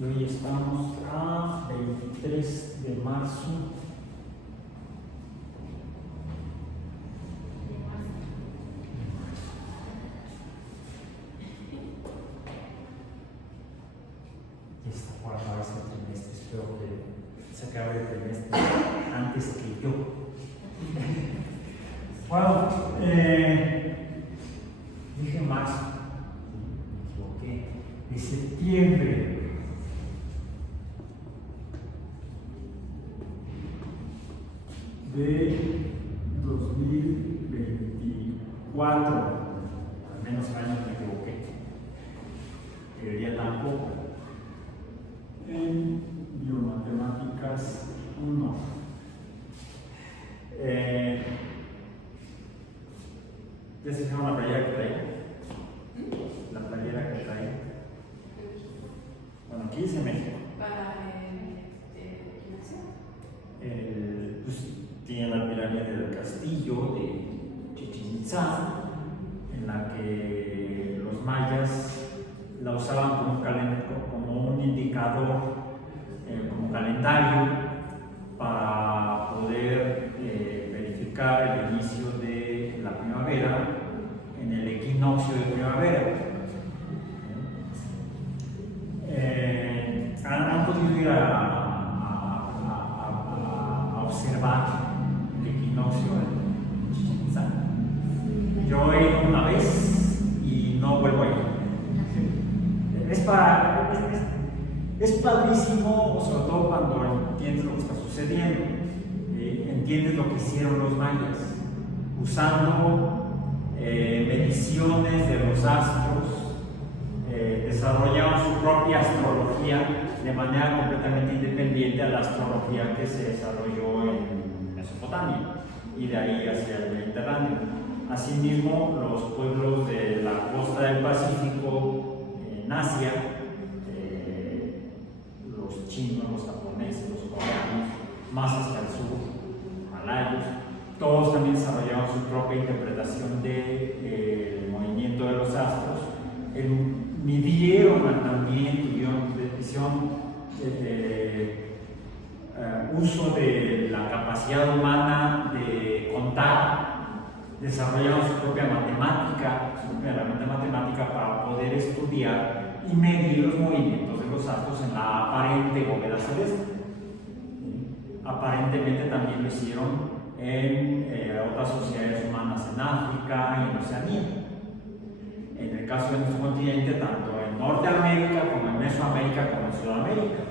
Y hoy estamos a 23 de marzo. Y está por acabar este trimestre. Espero que se acabe el trimestre antes que yo. Bueno, dije marzo, me equivoqué, de septiembre. De 2024, al menos el año me equivoqué, ya tampoco. En Biomatemáticas 1. ¿Ya se fijaron la playera que traía? La playera que traía. Bueno, aquí dice México. Para el gimnasio. Pues tiene la pirámide del castillo de Chichén Itzá, en la que los mayas la usaban como un indicador, como calendario, para poder verificar el inicio de la primavera en el equinoccio de primavera. ¿Han podido ir a observar el equinoccio en Chichén Itzá? Yo he ido una vez y no vuelvo a ir. Es padrísimo, sobre todo cuando entiendes lo que está sucediendo, entiendes lo que hicieron los mayas, usando mediciones de los astros, desarrollaron su propia astrología de manera completamente independiente a la astrología que se desarrolló en Mesopotamia y de ahí hacia el Mediterráneo. Asimismo, los pueblos de la costa del Pacífico, en Asia, los chinos, los japoneses, los coreanos, más hacia el sur, malayos, todos también desarrollaron su propia interpretación del movimiento de los astros. Midieron también, hicieron uso de la capacidad humana de contar, desarrollaron su propia matemática, su propia herramienta matemática para poder estudiar y medir los movimientos de los astros en la aparente bóveda celeste. Aparentemente también lo hicieron en otras sociedades humanas en África y en Oceanía. En el caso de nuestro continente, tanto en Norteamérica como en Mesoamérica como en Sudamérica.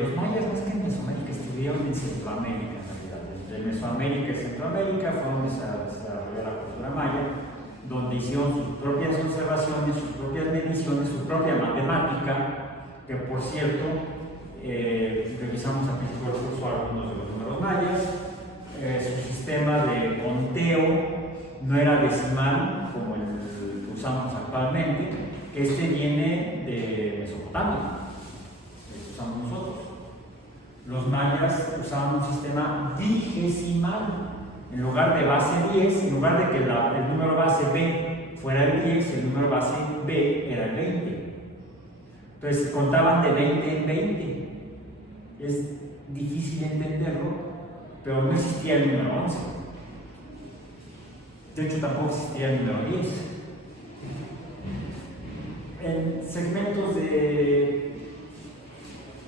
Los mayas más que en Mesoamérica estuvieron en Centroamérica, en realidad. De Mesoamérica y Centroamérica fue donde se desarrolló la cultura maya, donde hicieron sus propias observaciones, sus propias mediciones, su propia matemática, que por cierto, revisamos al principio del curso algunos de los números mayas. Su sistema de conteo no era decimal como el que usamos actualmente. Este viene de Mesopotamia, el que usamos nosotros. Los mayas usaban un sistema vigesimal. En lugar de base 10, en lugar de que el número base B fuera el 10, el número base B era el 20. Entonces contaban de 20 en 20. Es difícil entenderlo, pero no existía el número 11. De hecho, tampoco existía el número 10. En segmentos de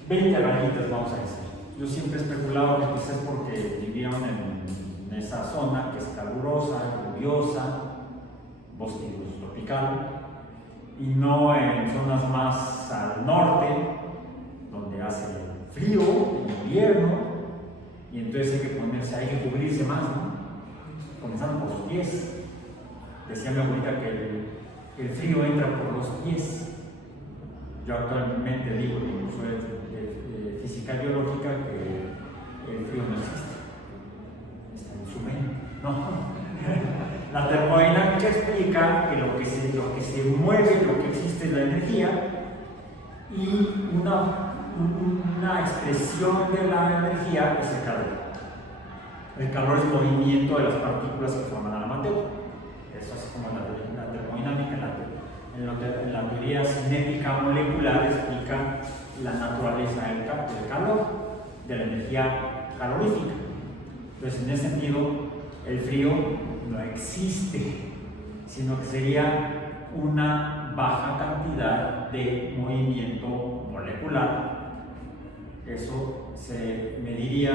20 rayitas, vamos a decir. Yo siempre he especulado que quizás porque vivieron en esa zona que es calurosa, lluviosa, bosque tropical, y no en zonas más al norte, donde hace frío en invierno, y entonces hay que cubrirse más, ¿no? Comenzando por los pies. Decía mi abuelita que el frío entra por los pies. Yo actualmente digo, incluso de física biológica, que el frío no existe, está en su mente. No. La termodinámica explica que lo que se mueve, lo que existe es la energía, y una expresión de la energía es el calor. El calor es movimiento de las partículas que forman a la materia. Eso es como la termodinámica, en la teoría cinética molecular explica la naturaleza del calor, de la energía calorífica. Entonces, en ese sentido, el frío no existe, sino que sería una baja cantidad de movimiento molecular. Eso se mediría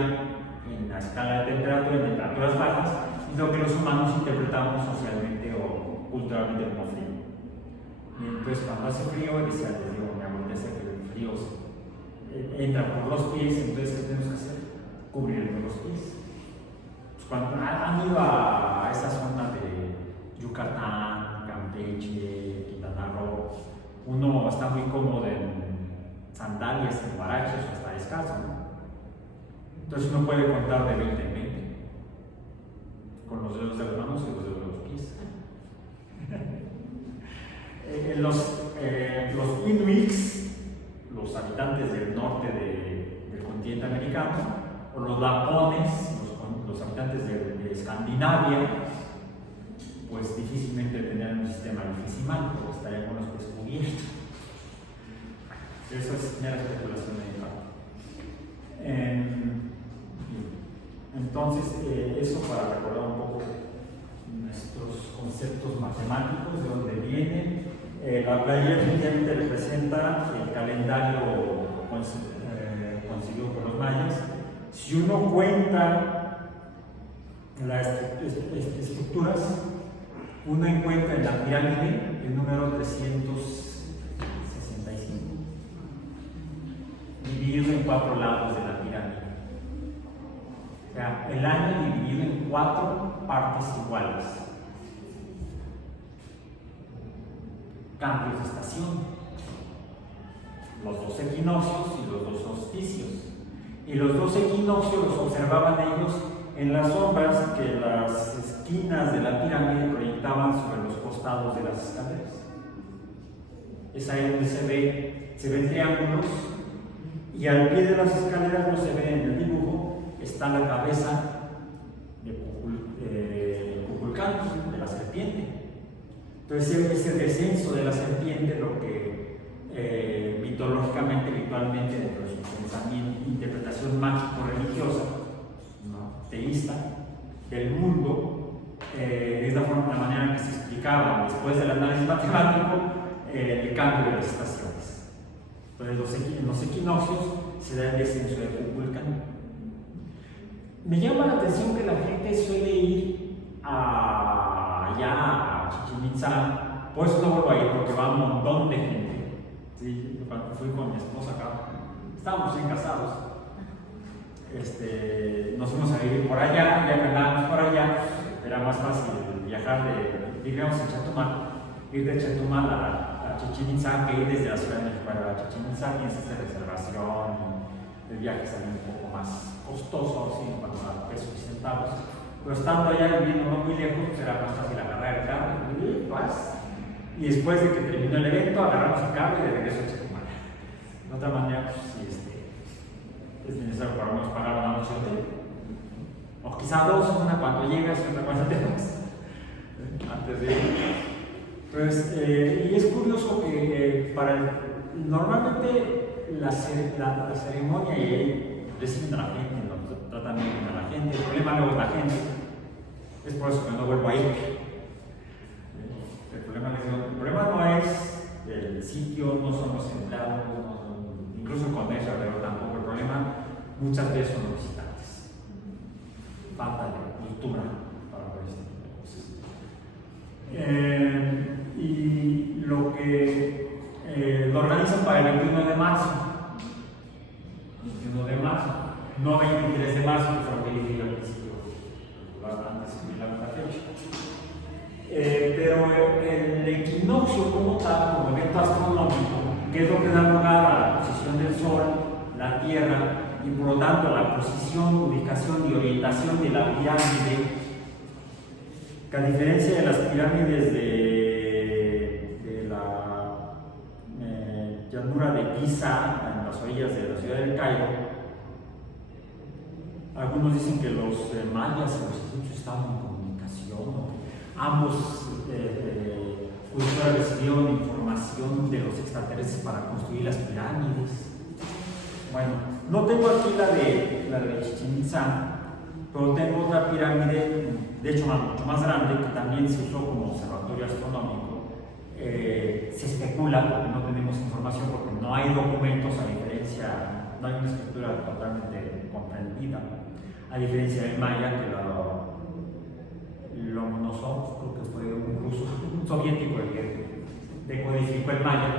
en la escala de temperatura, en temperaturas bajas, y lo que los humanos interpretamos socialmente o culturalmente como frío. Y entonces, cuando hace frío, les digo, me acontece que el frío entra por los pies, entonces, ¿qué tenemos que hacer? Cubrirnos los pies. Pues cuando han ido a esa zona de Yucatán, Campeche, Quintana Roo, uno está muy cómodo en sandalias, en guaraches o hasta descalzo, ¿no? Entonces uno puede contar de 20 en 20 con los dedos de las manos y los dedos de los pies. Los Inuits, los habitantes del norte del continente americano, o los lapones, los habitantes de Escandinavia, pues difícilmente tendrían un sistema infinitesimal, porque estarían con los pies cubiertos. Eso es mera especulación de mi parte. Entonces, eso para recordar un poco nuestros conceptos matemáticos, de dónde vienen. La playa efectivamente representa el calendario conseguido por los mayas. Si uno cuenta las estructuras, uno encuentra en la pirámide el número 365, dividido en 4 lados de la pirámide. O sea, el año dividido en 4 partes iguales. Cambios de estación, los 2 equinoccios y los 2 solsticios. Y los 2 equinoccios los observaban ellos en las sombras que las esquinas de la pirámide proyectaban sobre los costados de las escaleras. Es ahí donde se ven triángulos, y al pie de las escaleras no se ve en el dibujo, está la cabeza de Kukulcán, de la serpiente. Entonces ese descenso de la serpiente, lo que mitológicamente, ritualmente, dentro de su pensamiento, interpretación mágico-religiosa, ¿no?, teísta, del mundo, es la manera en que se explicaba después del análisis matemático el cambio de las estaciones. Entonces en los equinoccios se da el descenso de Kukulcán. Me llama la atención que la gente suele ir allá a Chichén Itzá, por eso no vuelvo a ir, porque va un montón de gente. ¿Sí? Cuando fui con mi esposa acá, estábamos bien casados, nos fuimos a vivir por allá, ya que andábamos por allá, era más fácil viajar vivíamos en Chetumal, ir de Chetumal a Chichén Itzá que ir desde la Ciudad de México a Chichén Itzá, tienes esta reservación, el viaje sale un poco más costoso, ¿sí?, en cuanto a pesos y centavos. Pero estando allá viviendo no muy lejos, pues era más fácil agarrar el carro y después de que terminó el evento, agarramos el carro y de regreso a Chetumal. De otra manera, pues sí, es necesario para unos pagar una noche de hotel. O quizá 2, una cuando llegas y otra cuando te vas. Antes de ir. Entonces, y es curioso que normalmente la ceremonia y reciben a la gente, ¿no?, tratan bien a la gente. El problema luego es la gente. Es por eso que no vuelvo a ir. El problema no es el sitio, no son los empleados, incluso el comercio, pero tampoco. El problema muchas veces son los visitantes. Falta de cultura para ver este tipo de cosas. Y lo que lo organizan para el 21 de marzo. 21 de marzo, no 23 de marzo, que fue lo que dije al principio, antes de la fecha. Pero el equinoccio como tal, como evento astronómico, que es lo que da lugar a la posición del Sol, la Tierra, y por lo tanto a la posición, ubicación y orientación de la pirámide, que a diferencia de las pirámides de la llanura de Giza, en las orillas de la ciudad del Cairo, algunos dicen que los mayas y los egipcios estaban en comunicación, ambos cultura recibieron información de los extraterrestres para construir las pirámides. Bueno, no tengo aquí la de Chichén Itzá, pero tengo otra pirámide, de hecho mucho más grande, que también se usó como observatorio astronómico. Se especula, porque no tenemos información, porque no hay documentos, a diferencia, no hay una escritura totalmente comprendida, a diferencia del maya, que Lomonosov, creo que fue un ruso, un soviético el que decodificó el maya.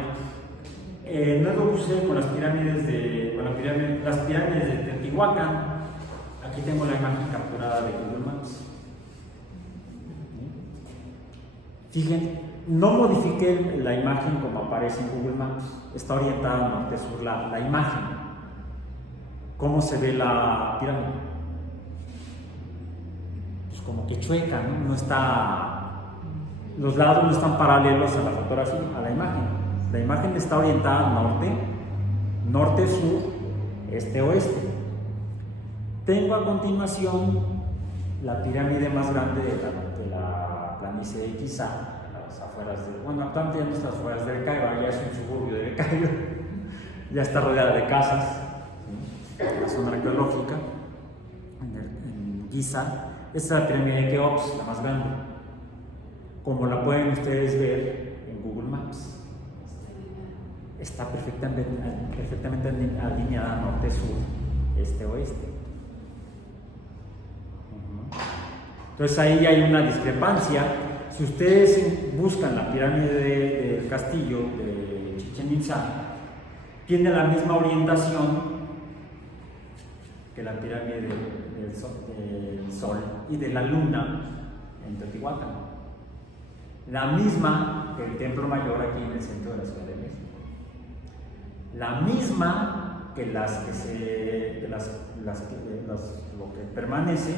No es lo que sucede con las pirámides de Teotihuacán. Aquí tengo la imagen capturada de Google Maps. Fíjense, no modifiqué la imagen como aparece en Google Maps. Está orientada norte-sur la imagen. ¿Cómo se ve la pirámide? Pues como que chueca, ¿no? No está, los lados no están paralelos a la fotografía, a la imagen. La imagen está orientada norte-sur, este-oeste. Tengo a continuación la pirámide más grande de la planicie de Giza, en las afueras de, bueno, actualmente ya no está afueras del Cairo, ya es un suburbio del Cairo, ya está rodeada de casas, ¿sí? La zona arqueológica, en Giza. Esta es la pirámide de Keops, la más grande, como la pueden ustedes ver en Google Maps. Está perfectamente alineada norte-sur, este-oeste. Entonces ahí hay una discrepancia. Si ustedes buscan la pirámide del castillo de Chichén Itzá, tiene la misma orientación que la pirámide del sol y de la luna en Teotihuacán. La misma que el Templo Mayor aquí en el centro de la Ciudad de México. La misma que lo que permanece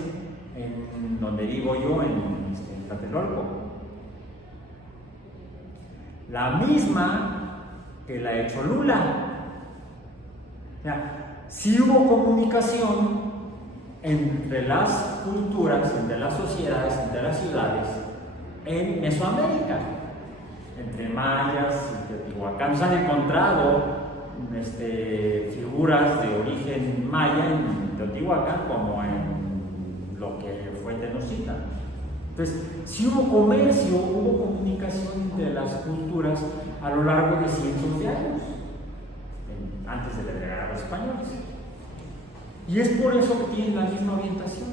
en donde vivo yo, en Tlatelolco. La misma que la de Cholula. O sea, sí hubo comunicación entre las culturas, entre las sociedades, entre las ciudades en Mesoamérica, entre mayas y teotihuacanos. Han encontrado figuras de origen maya en Teotihuacán como en lo que fue Tenochtitlan. Entonces, sí hubo comercio, hubo comunicación entre las culturas a lo largo de cientos de años, antes de la llegada de los españoles. Y es por eso que tienen la misma orientación.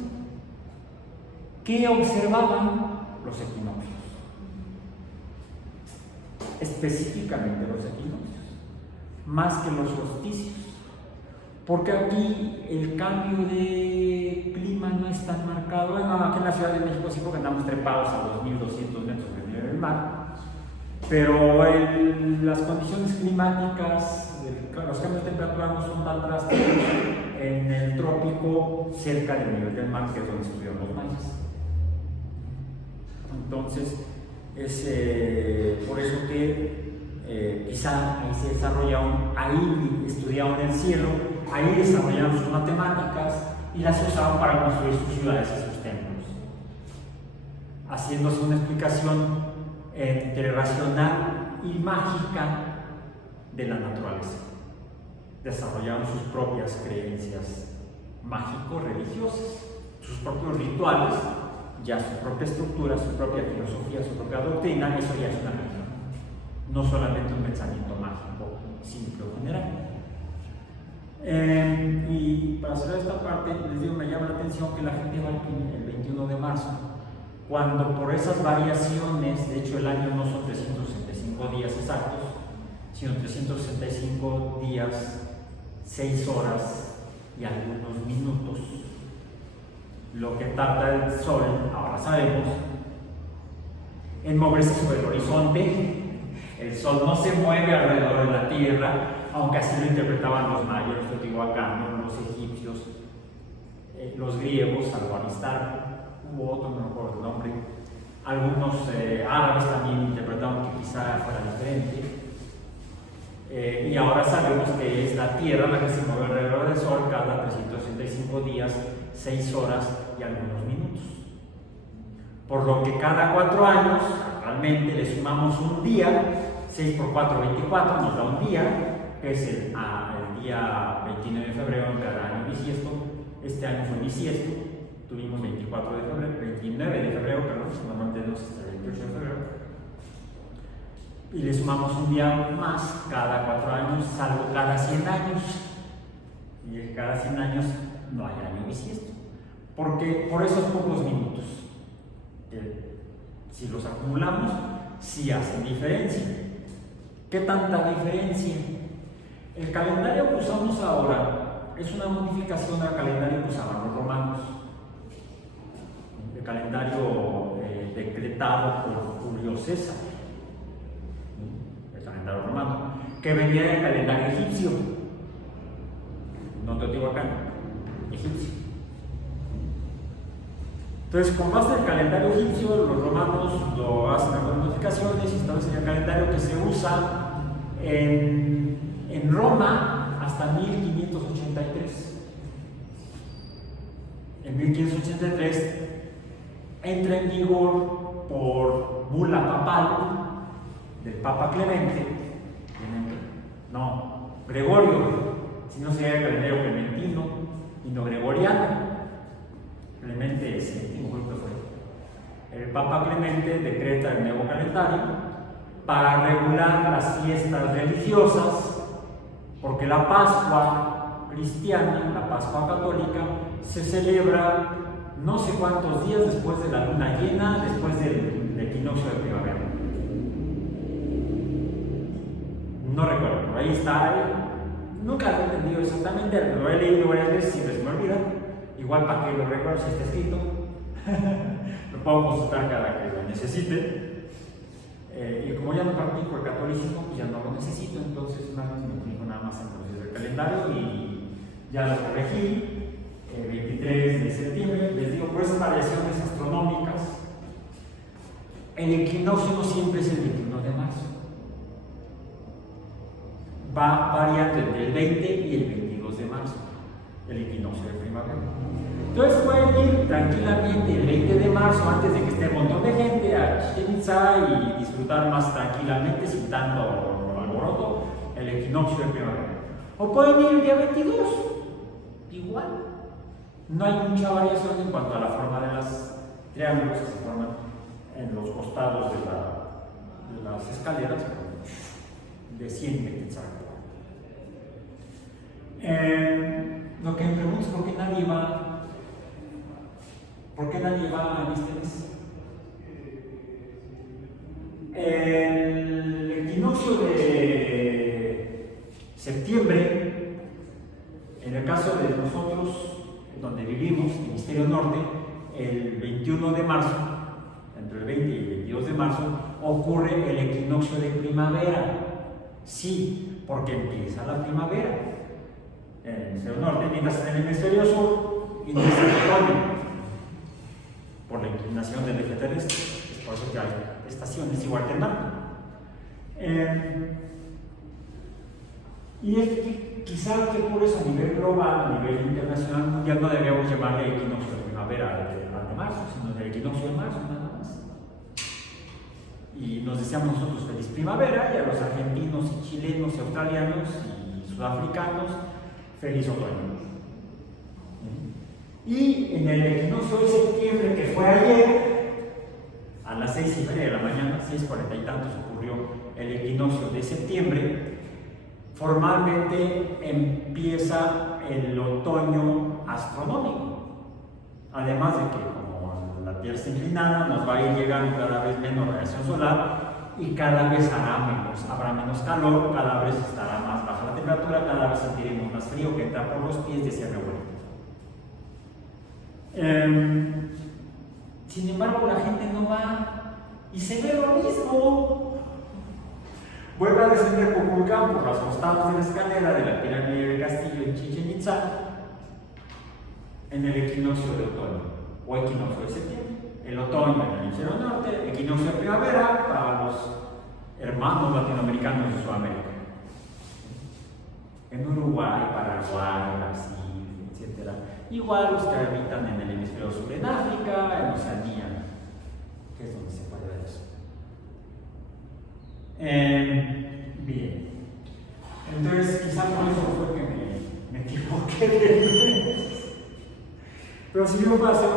¿Qué observaban los equinoccios? Específicamente los equinoccios, más que los solsticios, porque aquí el cambio de clima no es tan marcado. Bueno, aquí en la Ciudad de México sí, porque andamos trepados a 2.200 metros del nivel del mar, pero las condiciones climáticas, los cambios de temperatura no son tan drásticos en el trópico cerca del nivel del mar, que es donde estuvieron los mayas. Entonces, es por eso que quizá ahí se desarrollaron, ahí estudiaron el cielo, ahí desarrollaron sus matemáticas y las usaban para construir sus ciudades y sus templos, haciéndose una explicación entre racional y mágica de la naturaleza. Desarrollaron sus propias creencias mágico-religiosas, sus propios rituales, ya su propia estructura, su propia filosofía, su propia doctrina. Eso ya es una religión, no solamente un pensamiento mágico simple o general. Y para cerrar esta parte, les digo, me llama la atención que la gente va el 21 de marzo, cuando por esas variaciones, de hecho el año no son 365 días exactos, sino 365 días, 6 horas y algunos minutos, lo que tarda el sol, ahora sabemos, en moverse sobre el horizonte. El sol no se mueve alrededor de la Tierra, aunque así lo interpretaban los mayas, los teotihuacanos, los egipcios, los griegos, salvo Aristarco, hubo otro, no me acuerdo el nombre. Algunos árabes también interpretaban que quizá fuera diferente. Y ahora sabemos que es la Tierra la que se mueve alrededor del Sol cada 365 días, 6 horas y algunos minutos. Por lo que cada 4 años, realmente le sumamos un día, 6 por 4, 24, nos da un día, que es el día 29 de febrero en cada año bisiesto. Este año fue bisiesto, tuvimos 24 de febrero, 29 de febrero, perdón, normalmente tenemos hasta el 28 de febrero. Y le sumamos un día más cada 4 años, salvo cada 100 años. Y cada 100 años no hay año bisiesto. Porque por esos pocos minutos, si los acumulamos, sí hacen diferencia. ¿Qué tanta diferencia? El calendario que usamos ahora es una modificación al calendario que usaban los romanos. El calendario decretado por Julio César, el calendario romano, que venía del calendario egipcio, no teotihuacano, egipcio. Entonces, con base en el calendario egipcio, los romanos lo hacen algunas modificaciones y establecen el calendario que se usa en Roma hasta 1583. En 1583 entra en vigor por bula papal del Papa Clemente, Gregorio, si no sería el calendario clementino y no gregoriano. Clemente VII, creo que fue. El Papa Clemente decreta el nuevo calendario para regular las fiestas religiosas, porque la Pascua cristiana, la Pascua católica, se celebra no sé cuántos días después de la luna llena, después del equinoccio de primavera. No recuerdo, por ahí está. Nunca lo he entendido exactamente, lo he leído varias veces y se me olvida. Igual para que lo recuerdo si está escrito. Lo puedo consultar cada que lo necesite. Y como ya no practico el catolicismo, pues ya no lo necesito, entonces una vez me fijo nada más en el proceso del calendario y ya lo corregí. 23 de septiembre, les digo, por esas variaciones astronómicas, el equinoccio no siempre es el 21 de marzo. Va variando entre el 20 y el 22 de marzo, el equinoccio de primavera. Entonces pueden ir tranquilamente el 20 de marzo, antes de que esté un montón de gente, a Chichén Itzá y disfrutar más tranquilamente, sin tanto alboroto, el equinoccio de primavera. O pueden ir el día 22, igual. No hay mucha variación en cuanto a la forma de los triángulos que se forman en los costados de las escaleras, pero desciende exacto. Lo que me pregunto es por qué nadie va en este mes. El equinoccio de septiembre, en el caso de nosotros, donde vivimos, el hemisferio norte, el 21 de marzo, entre el 20 y el 22 de marzo, ocurre el equinoccio de primavera. Sí, porque empieza la primavera en el hemisferio norte, mientras en el hemisferio sur inicia el otoño, por la inclinación del eje terrestre. Es por eso que hay estaciones igual que el mar. Y es que quizá que por eso a nivel global, a nivel internacional mundial, no debemos llamarle equinoccio de primavera de marzo, sino del equinoccio de marzo, nada más. Y nos deseamos nosotros feliz primavera, y a los argentinos y chilenos y australianos y sudafricanos feliz otoño. Y en el equinoccio de septiembre, que fue ayer, a las 6:30 de la mañana, 6:40 y tantos, ocurrió el equinoccio de septiembre. Formalmente empieza el otoño astronómico, además de que como la Tierra está inclinada, nos va a ir llegando cada vez menos radiación solar y cada vez habrá menos calor, cada vez estará más baja la temperatura, cada vez sentiremos más frío que entra por los pies, decía mi abuelo. Sin embargo, la gente no va y se ve lo mismo. Vuelve a descender Kukulcán por los costados de la escalera de la pirámide del castillo en Chichén Itzá en el equinoccio de otoño o equinoccio de septiembre. El otoño en el hemisferio norte, el equinoccio de primavera para los hermanos latinoamericanos de Sudamérica. En Uruguay, Paraguay, Brasil, etc. Igual los que habitan en el hemisferio sur, en África, en Oceanía, que es donde se puede ver eso. Bien. Entonces, quizá por eso fue que me equivoqué de pero sirvió para hacer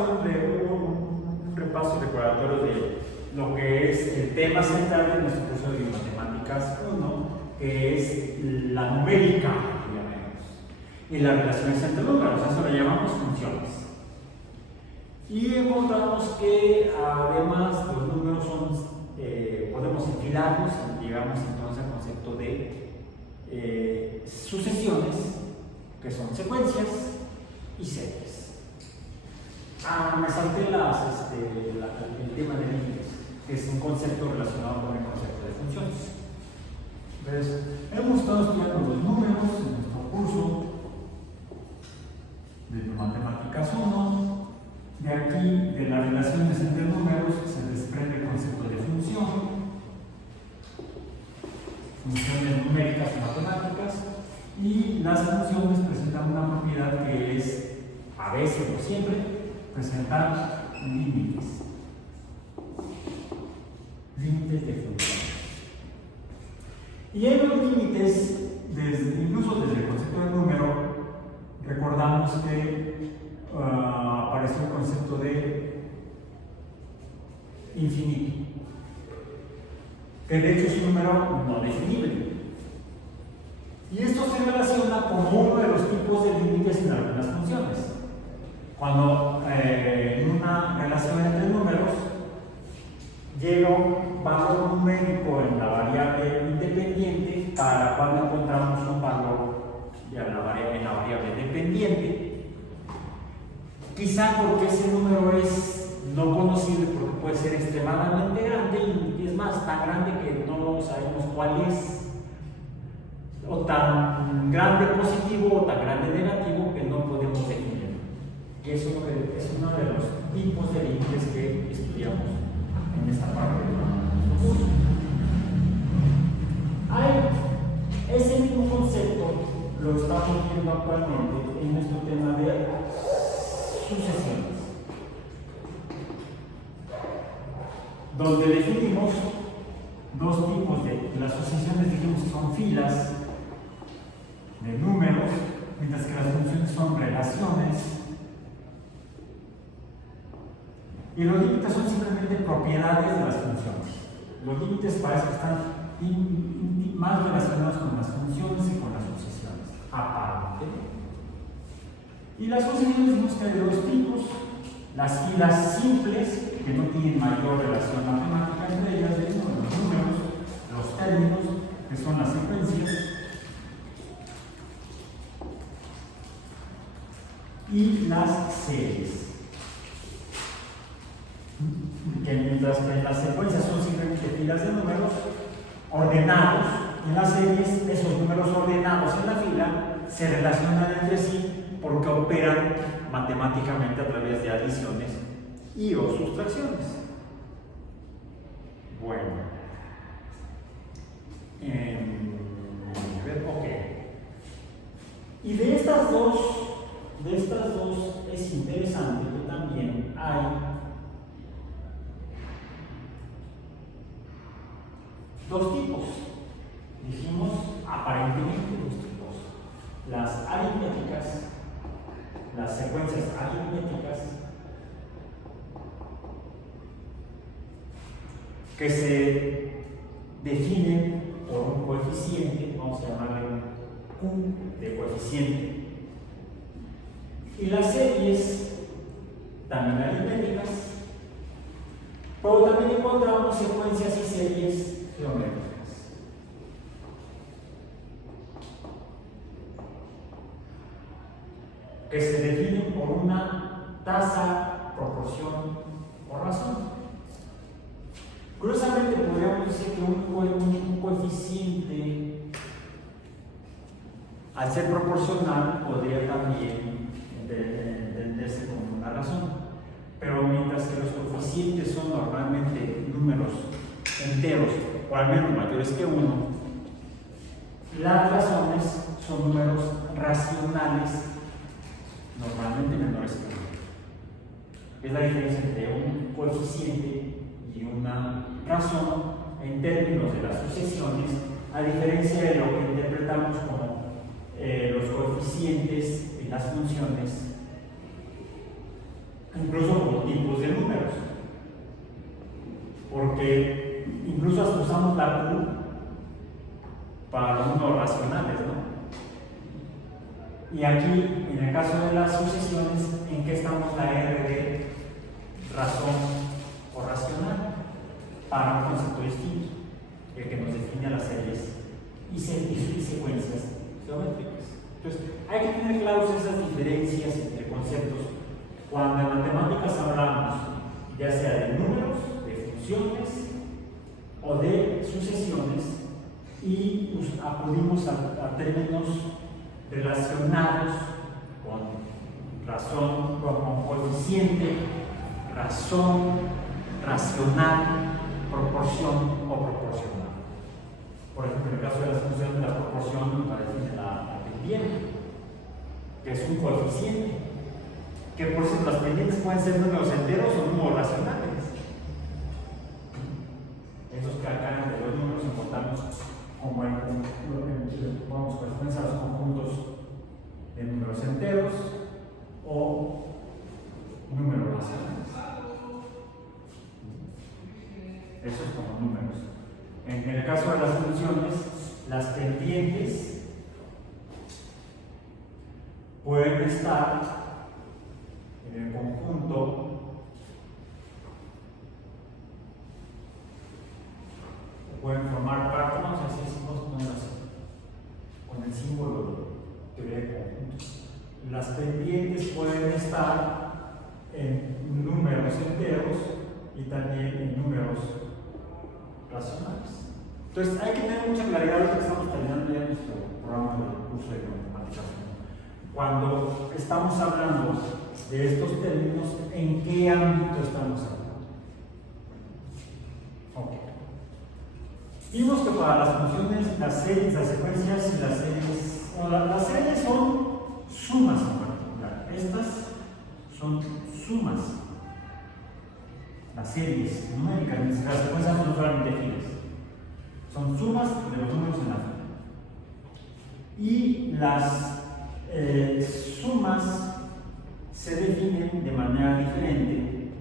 un repaso recordatorio de lo que es el tema central de nuestro curso de Matemáticas 1, que es la numérica, digamos, y las relaciones entre números, eso lo llamamos funciones. Y encontramos que además los números son, podemos enfilarlos y llegamos entonces al concepto de sucesiones, que son secuencias y series. Me salté el tema de límites, que es un concepto relacionado con el concepto de funciones. Entonces, hemos estado estudiando los números en nuestro curso de Matemáticas 1. De aquí, de las relaciones entre números, se desprende el concepto de función, funciones numéricas y matemáticas, y las funciones presentan una propiedad que es, a veces o siempre, presentar límites de funciones. Y hay los límites, incluso desde el concepto de número, recordamos que apareció el concepto de infinito, que de hecho es un número no definible. Y esto se relaciona como uno de los tipos de límites en algunas funciones. Cuando en una relación entre números llega un valor numérico en la variable independiente, para la cual encontramos un valor en la variable dependiente, quizá porque ese número es no conocible, porque puede ser extremadamente grande y es más, tan grande que no sabemos cuál es, o tan grande positivo o tan grande negativo que no podemos definir. Eso es uno de los tipos de límites que estudiamos en esta parte del curso. Ese mismo concepto lo estamos viendo actualmente en nuestro tema de sucesiones, donde definimos dos tipos de las sucesiones, dijimos que son filas de números, mientras que las funciones son relaciones. Y los límites son simplemente propiedades de las funciones. Los límites parece que están más relacionados con las funciones y con las sucesiones, aparte. Y las sucesiones dijimos que hay de dos tipos: las filas simples, que no tienen mayor relación matemática entre ellas, de los números, los términos, que son las secuencias, y las series, que mientras que las secuencias son simplemente filas de números ordenados, en las series esos números ordenados en la fila se relacionan entre sí porque operan matemáticamente a través de adiciones y o sustracciones. Bueno, ok. Y de estas dos es interesante que también hay dos tipos. Dijimos aparentemente dos tipos: las aritméticas, las secuencias aritméticas, que se definen por un coeficiente, vamos a llamarle un Q de coeficiente, y las series también aritméticas, pero también encontramos secuencias y series geométricas. Que se definen por una tasa, proporción o razón. Curiosamente, podríamos decir que un coeficiente, al ser proporcional, podría también entenderse como una razón. Pero mientras que los coeficientes son normalmente números enteros, o al menos mayores que 1, las razones son números racionales, normalmente menores que 1. Es la diferencia entre un coeficiente y una razón, en términos de las sucesiones, a diferencia de lo que interpretamos como los coeficientes en las funciones, incluso como tipos de números, porque incluso hasta usamos la Q para los números racionales, ¿no? Y aquí, en el caso de las sucesiones, ¿en qué estamos la R de razón o racional? Para un concepto distinto, el que nos define las series y secuencias geométricas. Entonces, hay que tener claros esas diferencias entre conceptos cuando en matemáticas hablamos ya sea de números, de funciones o de sucesiones y acudimos a términos relacionados con razón, con coeficiente, razón, racional, proporción o proporcional. Por ejemplo, en el caso de las funciones, la proporción la define la pendiente, que es un coeficiente, que por cierto las pendientes pueden ser números enteros o números racionales. Esos que acá entre los números encontramos como vamos a pensar los conjuntos de números enteros o números racionales. Eso es como números. En el caso de las funciones, las pendientes pueden estar en el conjunto pueden formar parte, vamos a decir, con el símbolo de teoría de conjuntos. Las pendientes pueden estar en números enteros y también en números racionales. Entonces hay que tener mucha claridad de que estamos terminando ya nuestro programa del curso de matemáticas. Cuando estamos hablando de estos términos, ¿en qué ámbito estamos hablando? Okay. Vimos que para las funciones, las series, las secuencias y las series son sumas en particular. Estas son sumas. Las series numéricas, las secuencias no son solamente filas, son sumas de los números en la fila. Y las sumas se definen de manera diferente.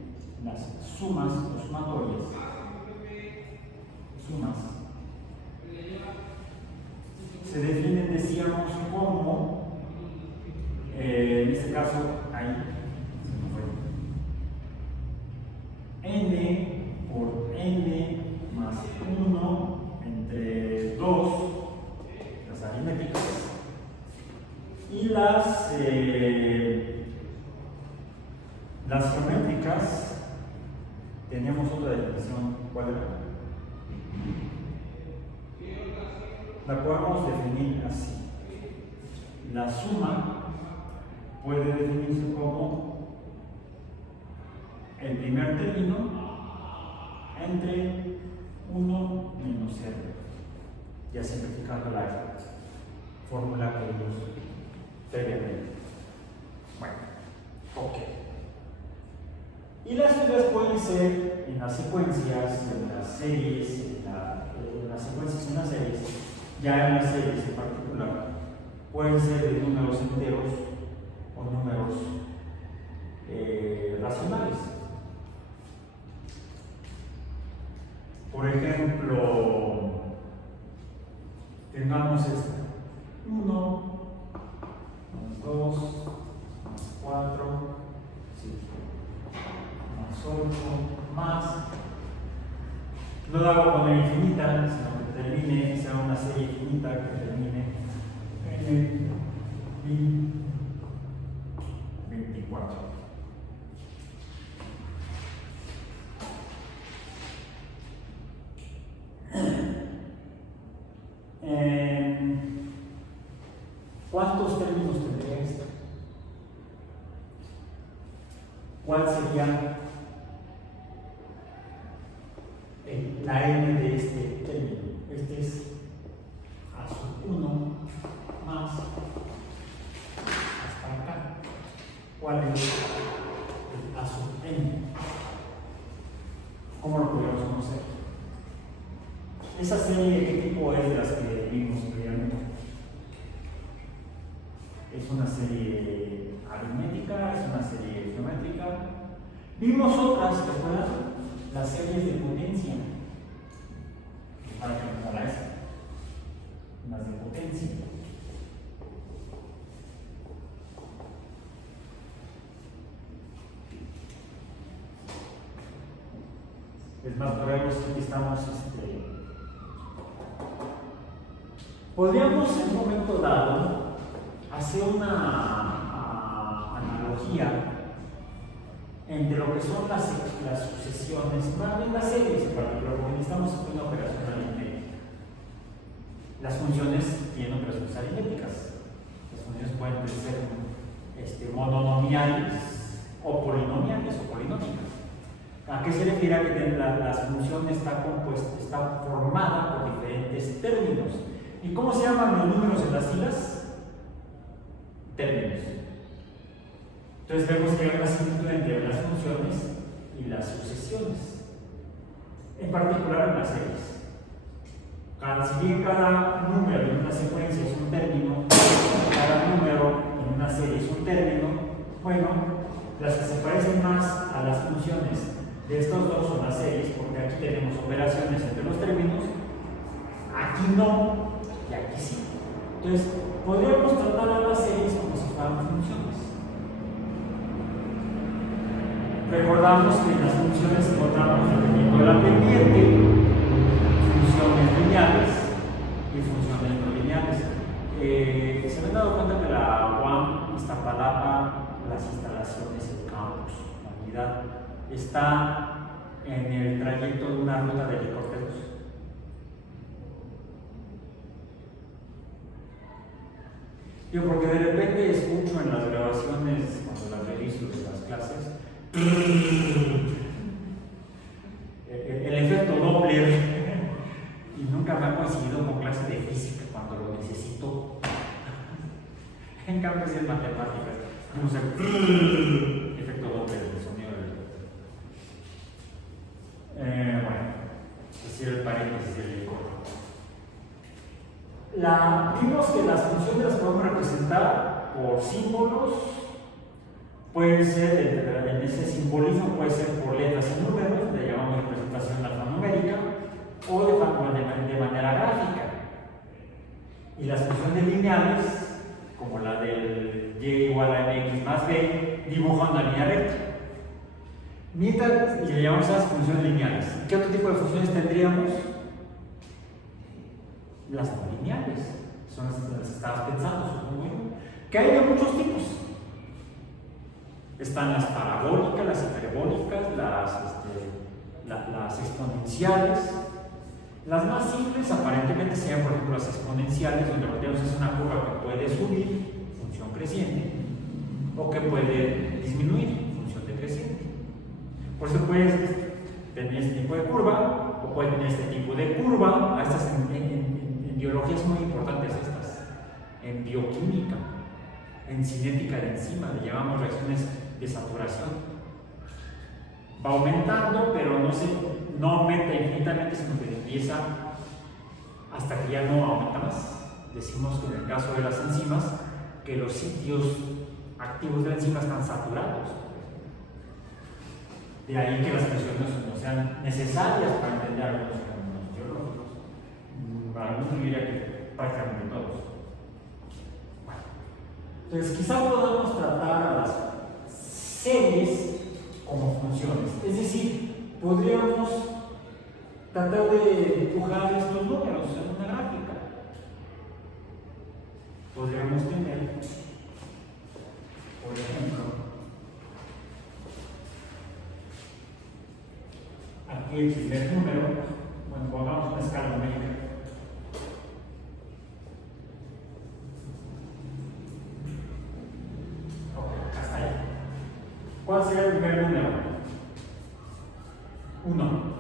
Las sumas o sumatorias, sumas, se definen, decíamos, como, en este caso, ahí, n por n más 1 entre 2, las aritméticas, y las geométricas, teníamos otra definición. ¿Cuál era? La podemos definir así. La suma puede definirse como el primer término entre 1 menos 0, ya simplificando la fórmula que vimos previamente. Bueno, ok. Y las filas pueden ser en las secuencias, en las series, en las secuencias, en las series, ya en las series en particular, pueden ser de números enteros o números racionales. Por ejemplo, tengamos esta: 1 más 2 más 4, sí, más 8, más. No lo hago con la infinita, sino que termine, sea una serie infinita que termine en el 24. ¿Cuántos términos tendría esto? ¿Cuál sería la n de este término? Este es a sub 1 más hasta acá. ¿Cuál es el a sub n? ¿Cómo lo podríamos conocer? Es más, podríamos decir que estamos, podríamos en un momento dado hacer una analogía entre lo que son las sucesiones, más bien las series en particular, porque necesitamos una operacionalmente. Las funciones tienen operaciones aritméticas. Las funciones pueden ser mononomiales o polinomiales o polinómicas. ¿A qué se refiere? A que la función está formada por diferentes términos. ¿Y cómo se llaman los números en las filas? Términos. Entonces vemos que hay una similitud entre las funciones y las sucesiones, en particular en las series. Si bien cada número en una secuencia es un término, cada número en una serie es un término, bueno, las que se parecen más a las funciones de estos dos son las series, porque aquí tenemos operaciones entre los términos, aquí no y aquí sí. Entonces, podríamos tratar a las series como si fueran funciones. Recordamos que en las funciones encontramos dependiendo de la pendiente, funciones lineales y funciones no lineales. Se me han dado cuenta que la UAM, Iztapalapa, las instalaciones, el campus, la unidad, está en el trayecto de una ruta de helicópteros. Yo porque de repente escucho en las grabaciones, cuando las reviso de las clases, el efecto Doppler, y nunca me ha coincidido con clase de física cuando lo necesito. En cambio, si es matemáticas, vamos a efecto Doppler del sonido del. Bueno, decir el paréntesis del helicóptero. Vimos que las funciones las podemos representar por símbolos. Puede ser, en ese simbolismo puede ser por letras y números, le llamamos representación alfanumérica, o de manera gráfica. Y las funciones lineales, como la del y igual a mx más b, dibujan una línea recta. Mientras le llamamos a las funciones lineales. ¿Qué otro tipo de funciones tendríamos? Las no lineales. Son las que estabas pensando, supongo yo. Que hay de muchos tipos. Están las parabólicas, las hiperbólicas, las exponenciales. Las más simples aparentemente serían, por ejemplo, las exponenciales, donde lo que tenemos es una curva que puede subir, función creciente, o que puede disminuir, función decreciente. Por eso puedes tener este tipo de curva, o puedes tener este tipo de curva. Estas en biología son muy importantes estas. En bioquímica, en cinética de enzimas, le llamamos reacciones de saturación. Va aumentando, pero no aumenta infinitamente, sino que empieza hasta que ya no aumenta más. Decimos que en el caso de las enzimas, que los sitios activos de la enzima están saturados. De ahí que las funciones no sean necesarias para entender algunos fenómenos biológicos. Algunos diría que prácticamente todos. Bueno, entonces quizá podamos tratar a las series como funciones. Es decir, podríamos tratar de dibujar estos números en una gráfica. Podríamos tener, por ejemplo, aquí el primer número, bueno, pongamos una escala numérica. Ok, hasta ahí. ¿Cuál sería el primer número? 1.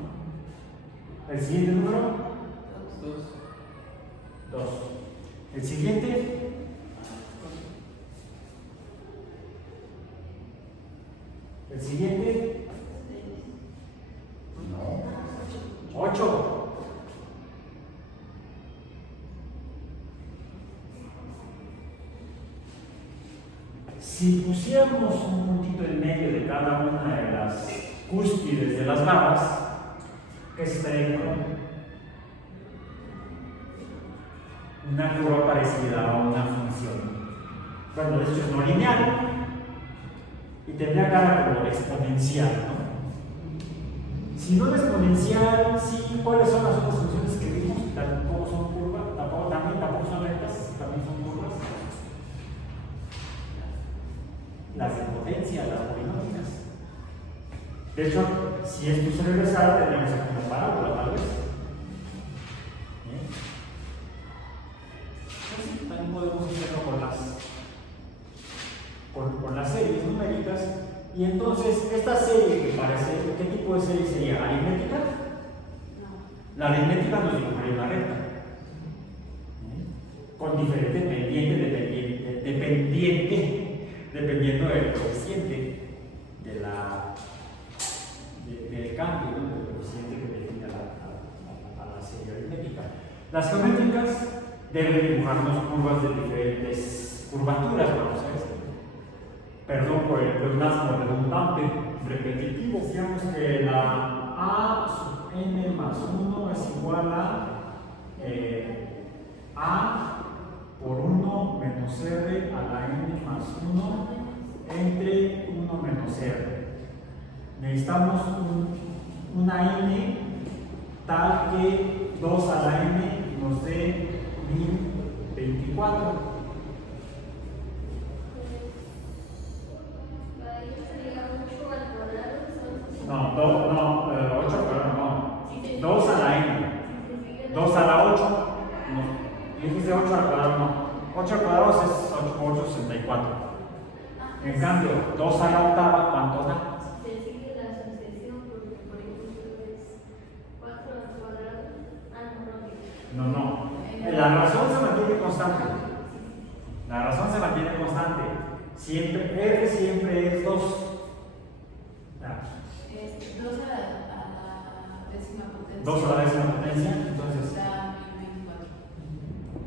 ¿El siguiente número? 2. ¿El siguiente? 2. ¿El siguiente? No. 8. Si pusiéramos un puntito en medio de cada una de las cúspides de las barras, ¿qué se estaría con? Una curva parecida a una función. Bueno, de hecho es no lineal y tendría cara como exponencial, ¿no? Si no es exponencial, sí, ¿cuáles son las otras funciones que vimos? Tampoco son curvas, tampoco son rectas, también son curvas. Las de potencia, las polinómicas. De hecho, si esto se regresara, tendríamos aquí una parábola, tal vez. Entonces, también podemos hacerlo con las series numéricas. Y entonces, esta serie que parece, ¿qué tipo de serie sería? ¿Aritmética? No. La aritmética nos dibujaría una recta. Con diferente pendiente, dependiendo del coeficiente del cambio, ¿no? Del coeficiente que define a la serie aritmética. Las geométricas deben dibujarnos curvas de diferentes curvaturas, vamos a decir. Perdón por el pleonasmo redundante, repetitivo. Digamos que la a sub n más 1 es igual a por 1 menos r a la n más 1 entre 1 menos r. Necesitamos una n tal que 2 a la n nos dé 1024. No, 8 al cuadrado no. 2 a la n. 2 a la 8. No. Dijiste 8 al cuadrado no. 8 al cuadrado es 864. En cambio, 2 a la octava, ¿cuánto da? Se sigue la sucesión porque, por ejemplo, es 4 al cuadrado. No. La razón se mantiene constante. La razón se mantiene constante. Siempre, R siempre es 2. Es 2 a la décima potencia. 2 a la décima potencia, entonces Da 1024.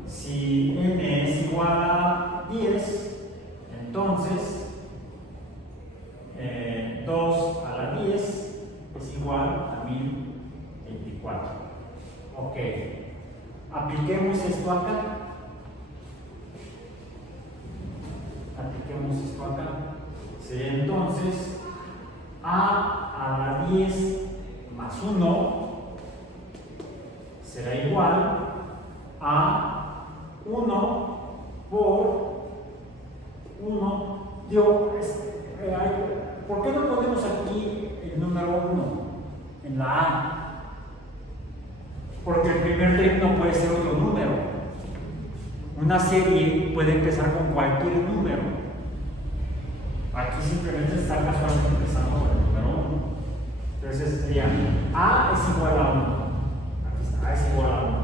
si n es igual a 10, entonces 2 a la 10 es igual a 1024. Ok, apliquemos esto acá. Sería entonces a la 10 más 1 será igual a 1 por 1. ¿Por qué no ponemos aquí el número 1 en la A? Porque el primer término puede ser otro número. Una serie puede empezar con cualquier número. Aquí simplemente está casualmente empezando con el número 1. Entonces sería A es igual a 1. Aquí está, A es igual a 1.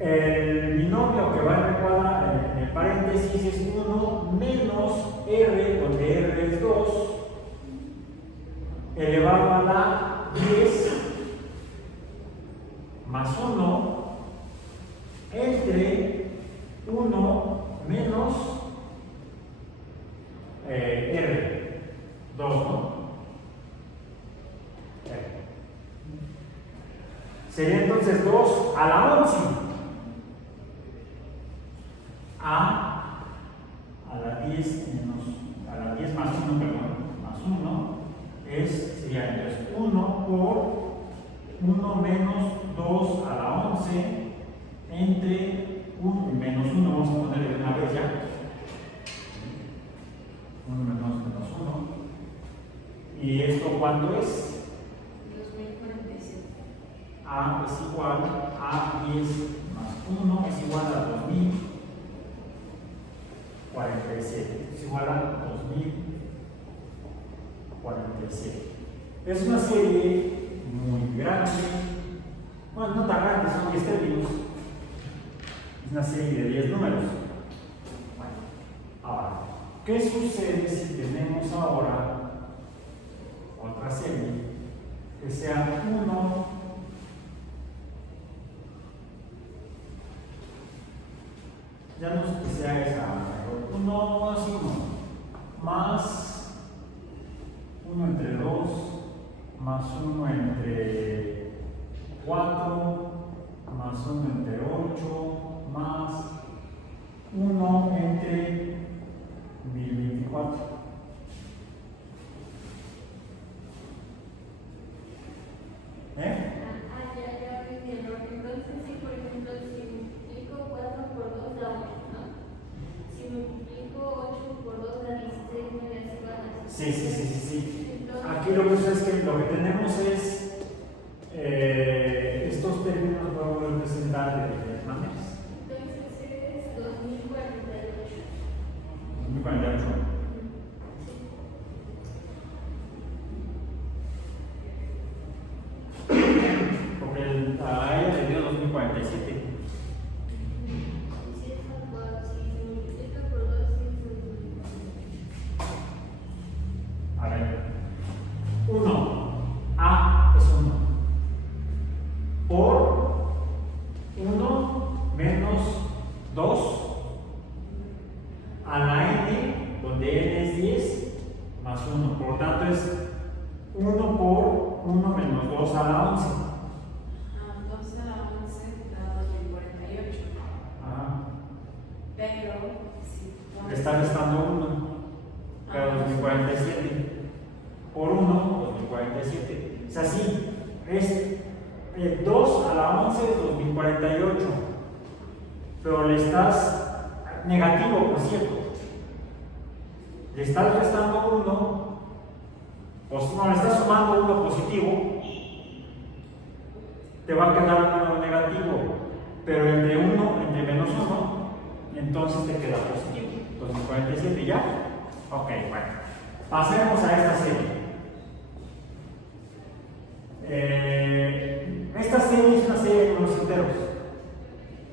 El binomio que va en la cuadra, en el paréntesis, es 1 menos R, donde R es 2, elevado a la 10 más 1 entre 1 menos R, 2, ¿no? Sería entonces 2 a la 11. A la 10 menos, a la 10 más 1, perdón, más 1 sería entonces 1 por 1 menos 2 a la 11 entre 1 menos 1, vamos a ponerle de una vez ya. 1 menos 1. ¿Y esto cuánto es? 2047. A es igual a 10 más 1 es igual a 2047. Es igual a 2047. Es una serie muy grande. Bueno, no tan grande, son 10 términos. Es una serie de 10 números. Bueno, ahora, ¿qué sucede si tenemos ahora otra serie que sea 1 ya no es que sea esa, 1 más 1 más 1 entre 2 más 1 entre 4 más 1 entre 8 más 1 entre 1024. lo que tenemos es estos términos los podemos representar de diferentes maneras. Entonces es 2048. 2048. Porque a ella le dio 2047. Si es algo, si se multiplica por 2, A ver. 1. A es 1. Por 1 menos 2 a la n, donde n es 10, más 1. Por lo tanto es 1 por 1 menos 2 a la 11. 12 a la 11 da 2048. Ajá. Pero si Le está restando 1. Pero 2047. Por 1, 2047. Es así. Es 2 a la 11 es 2048. Pero le estás negativo, por cierto. Le estás restando 1. Pues no, le estás sumando 1 positivo. Te va a quedar un número negativo. Pero entre menos 1, entonces te queda positivo. 2047 ya. Ok, bueno. Pasemos a esta serie. Esta serie es una serie de números enteros.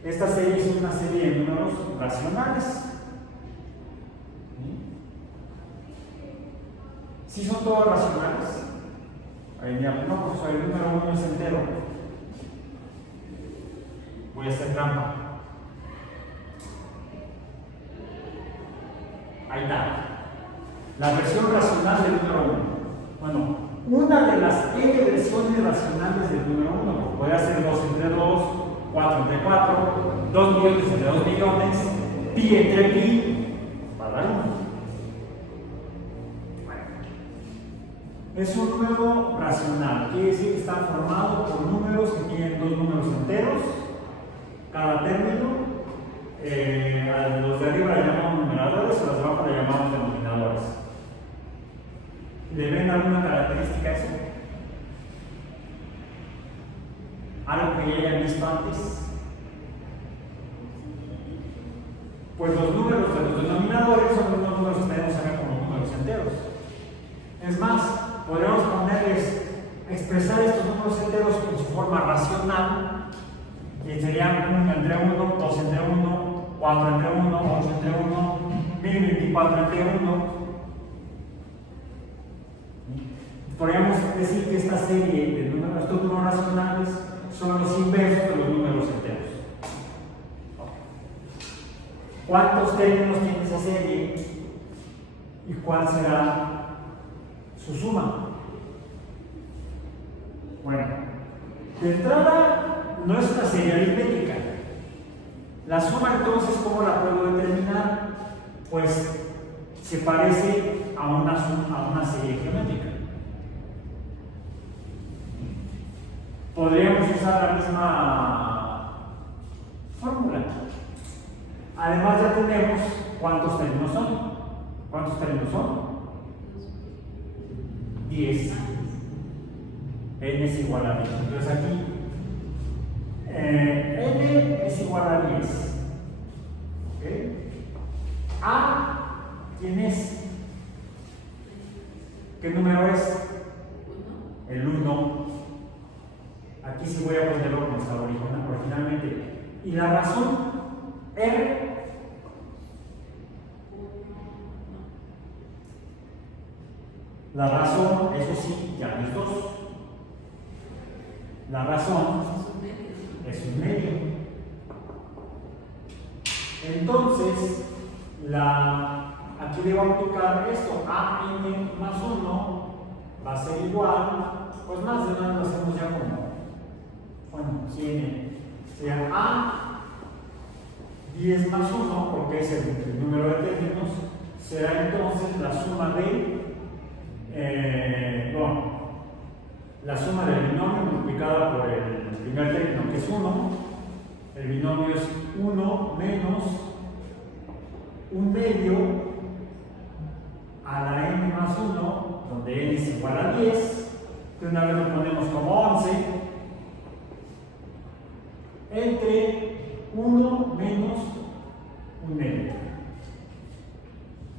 Esta serie es una serie de números racionales. ¿Sí son todos racionales? No, pues el número 1 es entero. Voy a hacer trampa. Ahí está. La versión racional del número 1. Bueno, una de las n versiones racionales del número 1 puede ser 2 entre 2, 4 entre 4, 2 millones entre 2 millones, pi entre pi, para dar 1. Bueno, es un número racional, quiere decir que está formado por números que tienen dos números enteros, cada término. A los de arriba le llamamos numeradores, a los de abajo le llamamos denominadores. ¿Le ven alguna característica a eso? ¿Algo que ya hayan visto antes? Pues los números de los denominadores son los números que tenemos acá como números enteros. Es más, podríamos expresar estos números enteros en su forma racional, que serían 1 entre 1, 2 entre 1, 4 entre 1, 8 entre 1, 1024 entre 1. Podríamos decir que esta serie de números, estos números racionales son los inversos de los números enteros. ¿Cuántos términos tiene esa serie? ¿Y cuál será su suma? Bueno, de entrada no es una serie aritmética. La suma entonces, ¿cómo la puedo determinar? Pues se parece a una serie geométrica. Podríamos usar la misma fórmula. Además ya tenemos cuántos términos son. ¿Cuántos términos son? 10. N es igual a 10. Entonces aquí N es igual a 10. ¿Okay? A, ¿quién es? ¿Qué número es? El 1. Aquí sí voy a ponerlo como estaba originalmente. ¿Y la razón? R. La razón, eso sí, ya no es 2. La razón es un medio. Entonces, aquí le voy a aplicar esto. AN más 1 va a ser igual, pues más de nada lo hacemos ya como, bueno, si N sea A 10 más 1, porque es el número de términos, será entonces la suma de la suma del binomio multiplicada por el primer término, que es 1. El binomio es 1 menos un medio a la n más 1, donde n es igual a 10, De una vez lo ponemos como 11 entre 1 menos un medio.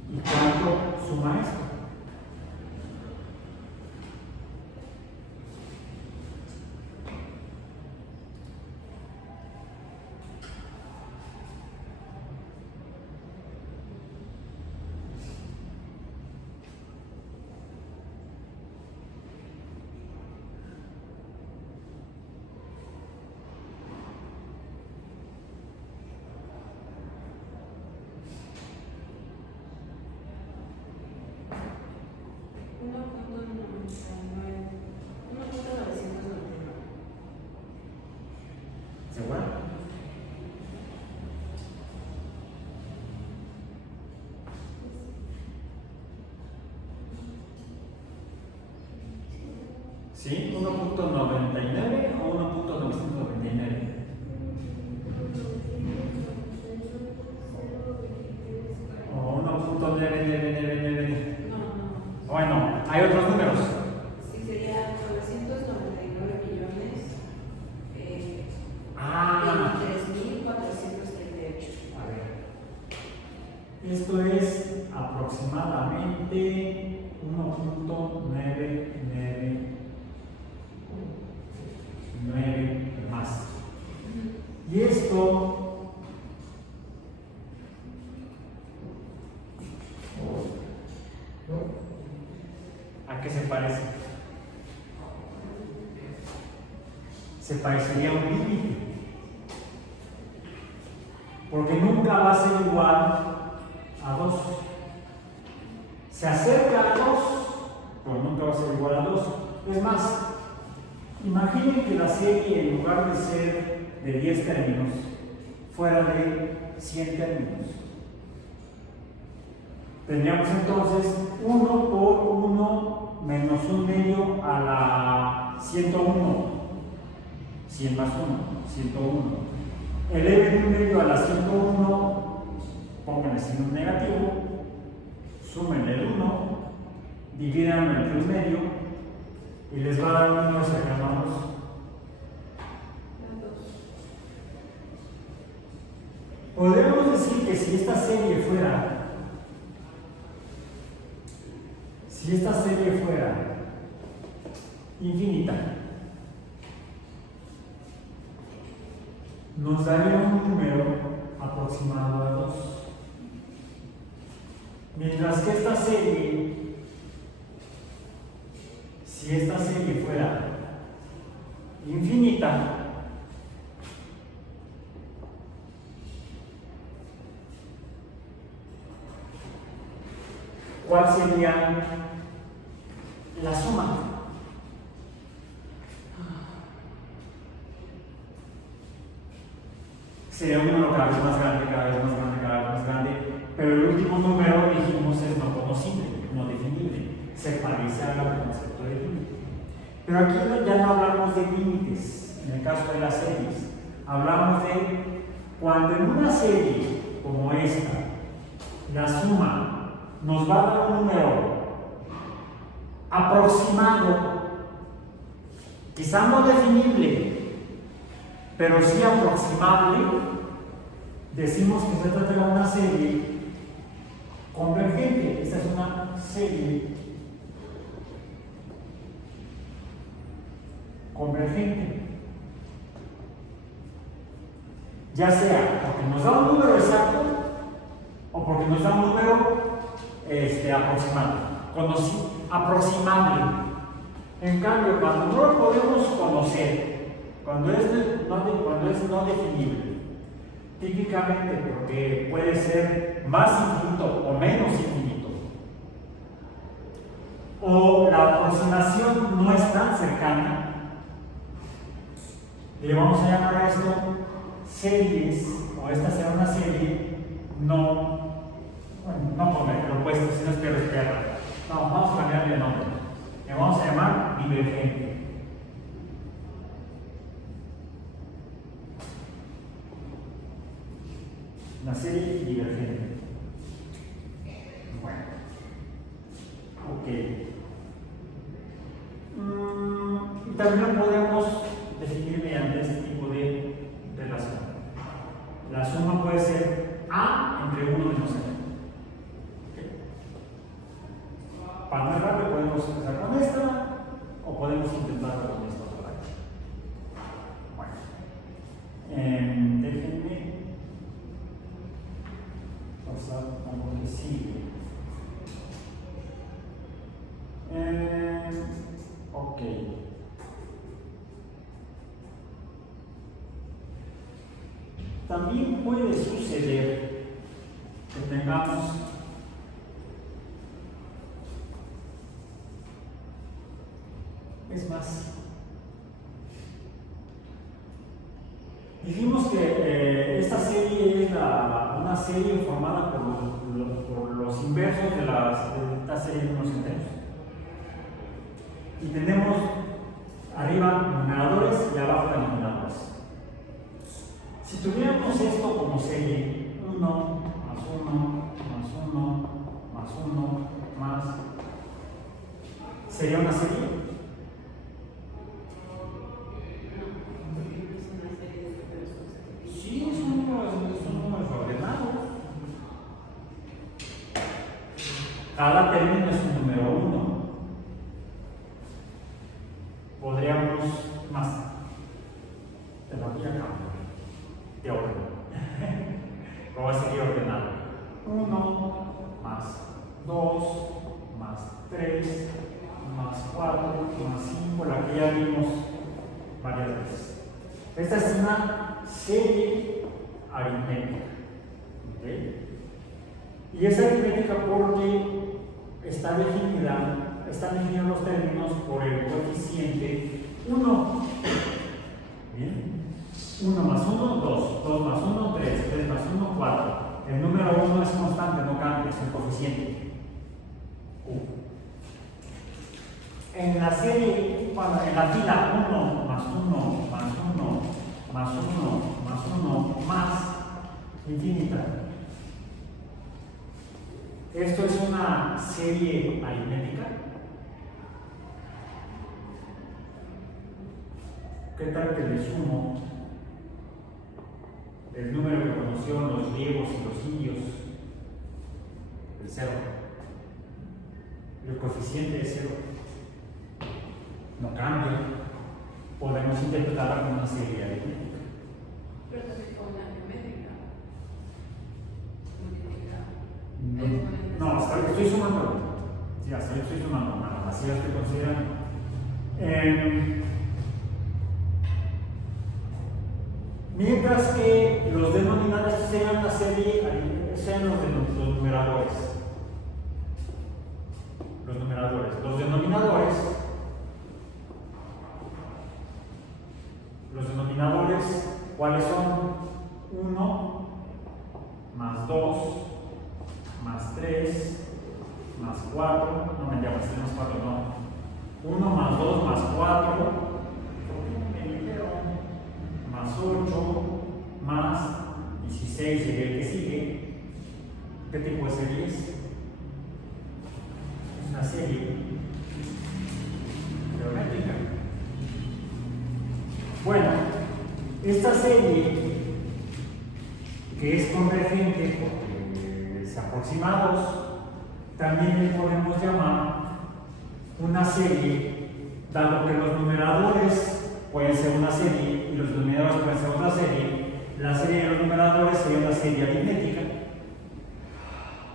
¿Y cuánto suma esto? ¿Segura? ¿Sí? ¿1.99 o 1.999? O 1.999. No. Bueno, hay otros números. Sí, sería 999 millones. Ah, 23.438. a ver. Esto es aproximadamente 1.999 más. Y esto ¿a qué se parece? Se parecería a un límite, porque nunca va a ser igual a 2. Se acerca a 2, pero nunca va a ser igual a 2. Es más, imaginen que la serie, en lugar de ser de 10 términos, fuera de 100 términos. Tendríamos entonces 1 por 1 menos 1 medio a la 101. 100 más 1, 101. Eleven 1 medio a la 101, pónganle signo negativo, sumen el 1, dividan entre 1 medio y les va a dar un número cercano a 2. Podríamos decir que si esta serie fuera infinita, nos daría un número aproximado a 2. Mientras que esta serie, si esta serie fuera infinita, ¿cuál sería la suma? Sería un número cada vez más grande, cada vez más grande, cada vez más grande, pero el último número, dijimos, es no conocible, no definible, se parece al concepto de límite. Pero aquí ya no hablamos de límites, en el caso de las series, hablamos de cuando en una serie como esta, la suma nos va a dar un número aproximado, quizá no definible, pero sí aproximable, decimos que se trata de una serie convergente. Esta es una serie convergente, ya sea porque nos da un número exacto o porque nos da un número aproximable. En cambio, cuando no lo podemos conocer, cuando es no definible, típicamente porque puede ser más infinito o menos infinito, o la aproximación no es tan cercana, le vamos a llamar a esto series, o esta será una serie no convergente, si no es perro es perra. No, vamos a cambiarle el nombre. Le vamos a llamar divergente. La serie divergente. Bueno. Ok. también lo podemos definir mediante este tipo de relación. La suma puede ser A entre 1 menos N. Para no errarle podemos empezar con esta o podemos intentarlo con esta otra vez. Bueno, déjenme pasar a lo que sigue. Ok. También puede suceder que tengamos dijimos que esta serie es una serie formada por los inversos de esta serie de números enteros. Y tenemos arriba numeradores y abajo denominadores. Si tuviéramos esto como serie, 1 más 1 más 1 más 1 más, ¿sería una serie? Sí, son números ordenados. Cada término es un número 1. Podríamos más. Te la voy a cambiar de orden. ¿Cómo sería ordenado? 1 más 2 más 3 más 4 más 5, la que ya vimos varias veces. Esta es una serie aritmética. ¿Okay? Y es aritmética porque están definidos los términos por el coeficiente 1. ¿Bien? 1 más 1, 2, 2 más 1, 3, 3 más 1, 4. El número 1 es constante, no cambia, es el coeficiente. En la serie, bueno, en la fila 1 más 1 más 1 más 1 más 1 más infinita. Esto es una serie aritmética. ¿Qué tal que le sumo el número que conocieron los griegos y los indios? El 0. El coeficiente es 0. No cambia. Podemos interpretarla como una serie aritmética. Pero también como una geométrica. No, hasta ahí estoy sumando. Sí, hasta ahí estoy sumando. Bueno, así las que consideran. Mientras que los denominadores sean la serie, sean los numeradores. Los numeradores. Los denominadores, ¿cuáles son? 1 más 2 más 3 más 4, no me llamas, más 4, no. 1 más 2 más 4, más 8, más 16 sería el que sigue. ¿Qué tipo de serie es? Es una serie geométrica. Bueno, esta serie que es convergente porque es aproximados, también le podemos llamar una serie, dado que los numeradores pueden ser una serie y los denominadores pueden ser otra serie. La serie de los numeradores sería una serie aritmética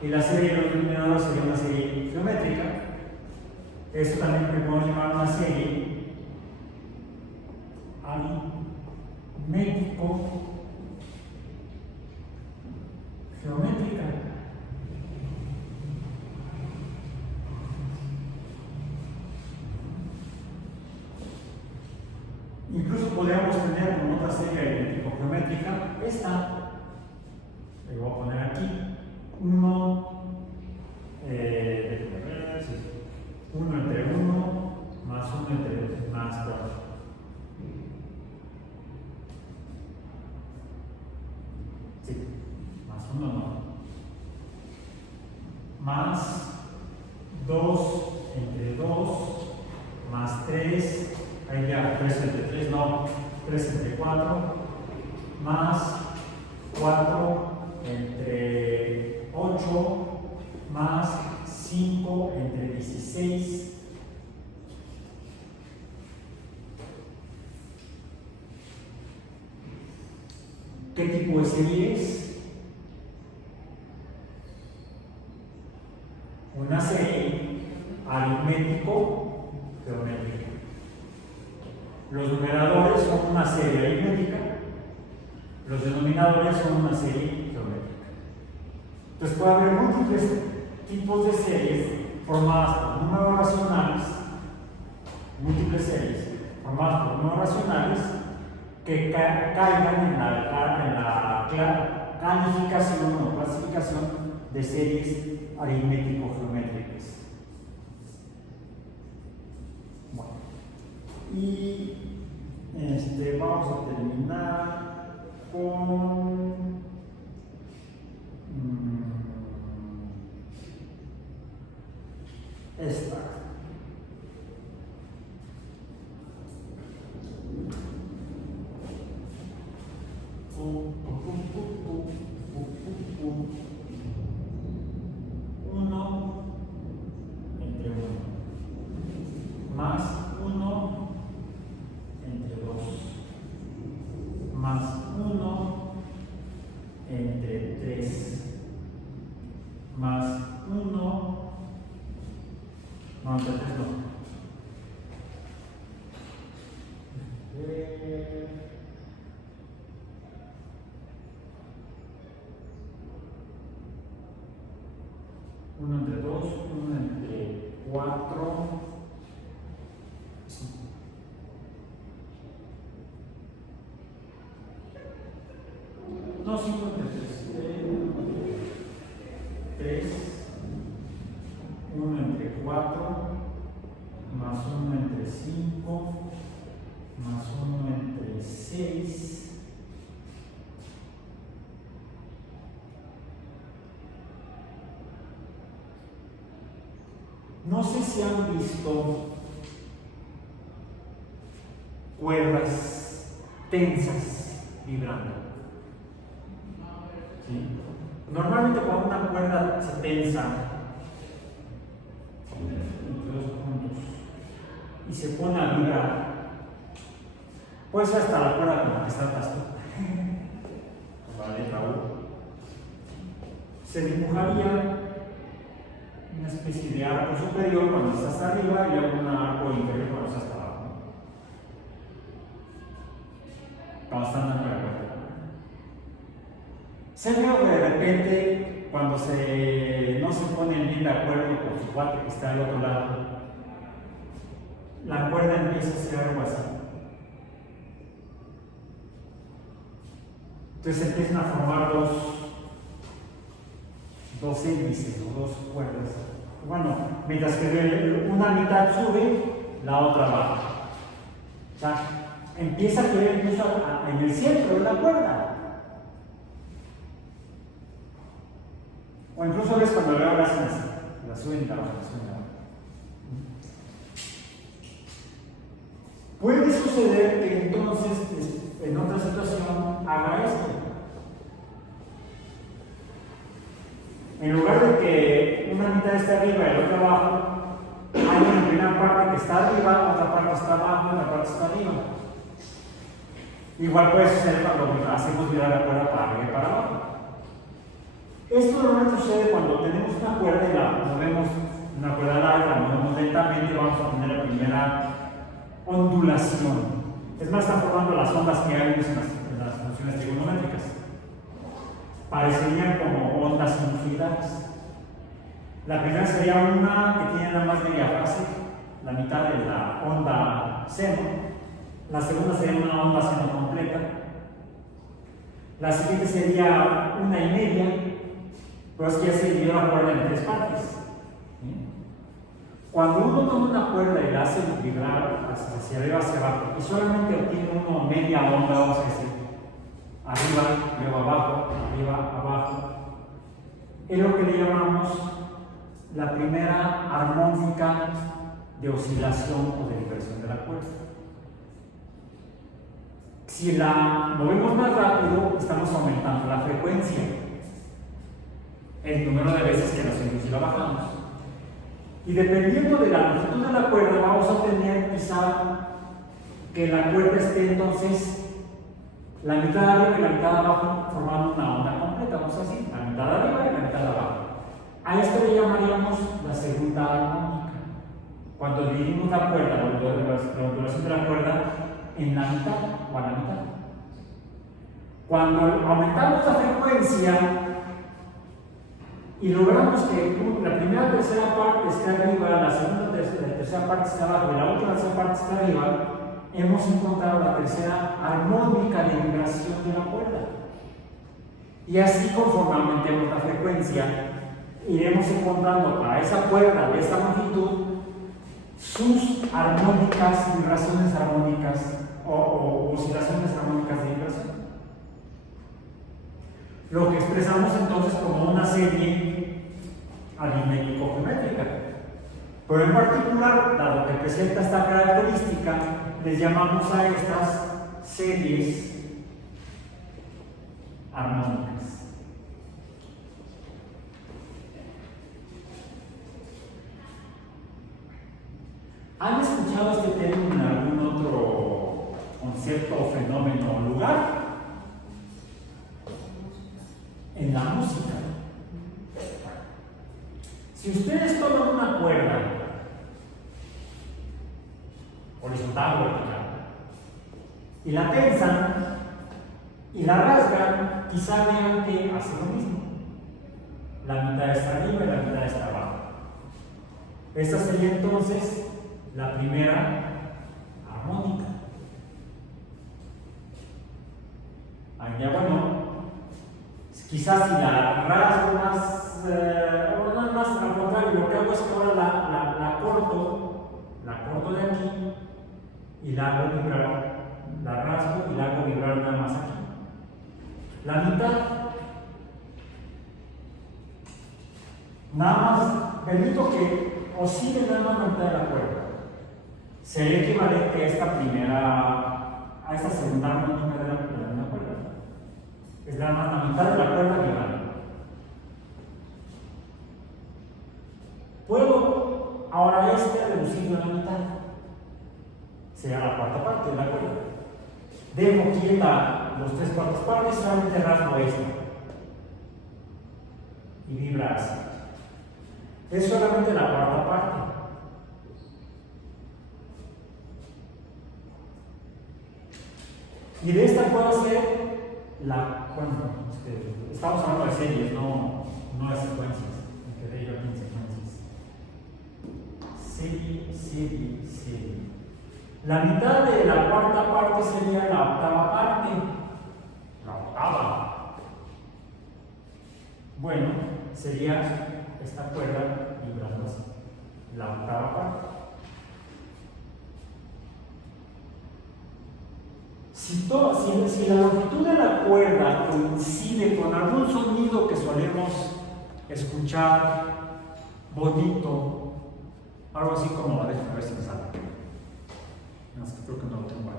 y la serie de los denominadores sería una serie geométrica. Esto también le podemos llamar una serie aritmético geométrica. Incluso podríamos tener como otra serie aritmético-geométrica esta. Le voy a poner aquí 1 entre 1 más 1 entre 2 más 4. Sí, más 1 no. Más 2 entre 2 más 3. ahí ya 3 entre 3, no, 3 entre 4, más 4 entre 8, más 5 entre 16. ¿Qué tipo de serie es? Una serie aritmético-geométrica. Los numeradores son una serie aritmética, los denominadores son una serie geométrica. Entonces puede haber múltiples tipos de series formadas por números racionales, múltiples series formadas por números racionales que caigan en la calificación o clasificación de series aritmético-geométricas. Bueno, y vamos a terminar con esta. Uno entre 1 más 1 entre 2 más 1 entre 3 más 1 no, entre 3 no. 1 entre 2, 1 entre 4, no, 5 entre 3, 1 entre 4, más 1 entre 5, más 1 entre 6, no sé si han visto cuerdas tensas vibrando. ¿Sí? Normalmente cuando una cuerda se tensa entre dos puntos y se pone a vibrar, puede ser hasta la cuerda con la que está atrás, la letra U, se dibujaría una especie de arco superior cuando está hasta arriba y luego un arco inferior cuando está hasta abajo. Cuando están dando la cuerda. Se ve que de repente, cuando no se ponen bien de acuerdo con su cuate que está al otro lado, la cuerda empieza a hacer algo así. Entonces empiezan a formar dos hélices o dos cuerdas. Bueno, mientras que una mitad sube, la otra baja. O sea, empieza a quedar incluso en el centro de la cuerda. O incluso ves cuando veo las la suben y la bajan, la suben y la bajan. Puede suceder que entonces, en otra situación, haga esto. En lugar de que una mitad esté arriba y la otra abajo, hay una primera parte que está arriba, otra parte está abajo, otra parte está arriba. Igual puede suceder cuando hacemos virar la cuerda para arriba y para abajo. Esto normalmente sucede cuando tenemos una cuerda y la movemos, una cuerda larga, la movemos lentamente, vamos a tener la primera ondulación. Es más, están formando las ondas que hay en las funciones trigonométricas. Parecerían como ondas sinusoidales. La primera sería una que tiene nada más media fase, la mitad de la onda seno. La segunda sería una onda seno completa. La siguiente sería una y media, pero es que ya se dividió la cuerda en tres partes. ¿Sí? Cuando uno toma una cuerda y la hace vibrar hacia arriba, hacia abajo, y solamente obtiene uno media onda, vamos a decir, arriba, luego abajo, arriba, abajo, es lo que le llamamos la primera armónica de oscilación o de vibración de la cuerda. Si la movemos más rápido, estamos aumentando la frecuencia, el número de veces que la subimos y la bajamos. Y dependiendo de la longitud de la cuerda, vamos a tener quizá que la cuerda esté entonces la mitad de arriba y la mitad de abajo formando una onda completa, vamos a decir, la mitad de arriba y la mitad de abajo. A esto le llamaríamos la segunda armónica. Cuando dividimos la cuerda, la ondulación de la cuerda en la mitad o a la mitad. Cuando aumentamos la frecuencia y logramos que la primera tercera parte esté arriba, la segunda tercera parte esté abajo y la última tercera parte esté arriba, hemos encontrado la tercera armónica de vibración de la cuerda. Y así, conforme aumentemos la frecuencia, iremos encontrando para esa cuerda de esa longitud sus armónicas, vibraciones armónicas o oscilaciones armónicas de vibración. Lo que expresamos entonces como una serie aritmético-geométrica. Pero en particular, dado que presenta esta característica, les llamamos a estas series armónicas. ¿Han escuchado este término en algún otro concepto o fenómeno o lugar? En la música. Si ustedes toman una cuerda horizontal o vertical y la tensan y la rasgan, quizá vean que hace lo mismo. La mitad está arriba y la mitad está abajo. Esta sería entonces la primera armónica. Allá, bueno, quizás si la rasgo más, no más al contrario, lo que hago es que ahora la corto de aquí y la hago vibrar, la rasgo y la hago vibrar nada más aquí. La mitad, nada más, permito que oscile nada más la mitad de la cuerda. Sería equivalente a esta segunda armónica de la cuerda. Es la mitad de la cuerda vibrando. Puedo ahora reducirlo a la mitad. Será la cuarta parte de la cuerda. Dejo aquí los tres cuartas partes, solamente rasgo esto. Y vibra así. Es solamente la cuarta parte. Y de esta puedo hacer estamos hablando de series, no de secuencias. Me quedé yo aquí en secuencias. Serie. La mitad de la cuarta parte sería la octava parte. La octava. Bueno, sería esta cuerda vibrando así. La octava parte. Si la longitud de la cuerda coincide con algún sonido que solemos escuchar bonito, algo así como, déjame ver si me sale. No, es que creo que no lo tengo aquí.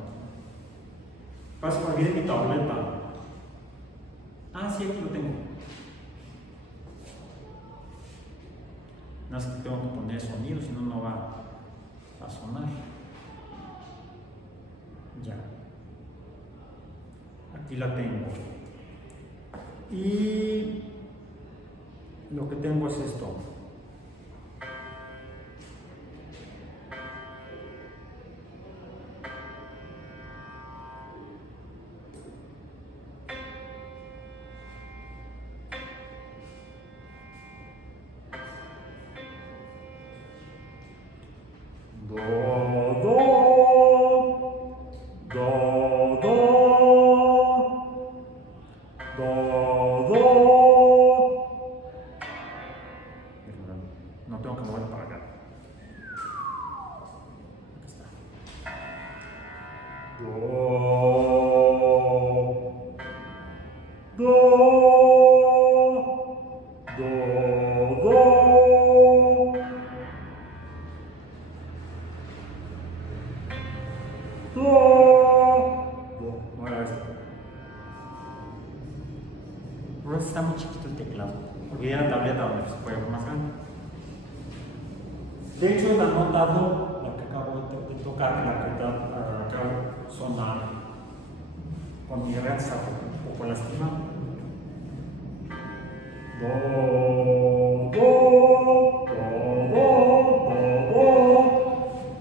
Pasa por olvidé mi tableta. Sí, aquí lo tengo. No, es que tengo que poner sonido, si no va a sonar. Ya. Aquí la tengo. Y lo que tengo es esto. chiquito el teclado, porque ya la tableta donde se puede ver más grande. De hecho, han notado lo que acabo de tocar, la que acabo de sonar con mi red, está un poco lastimado.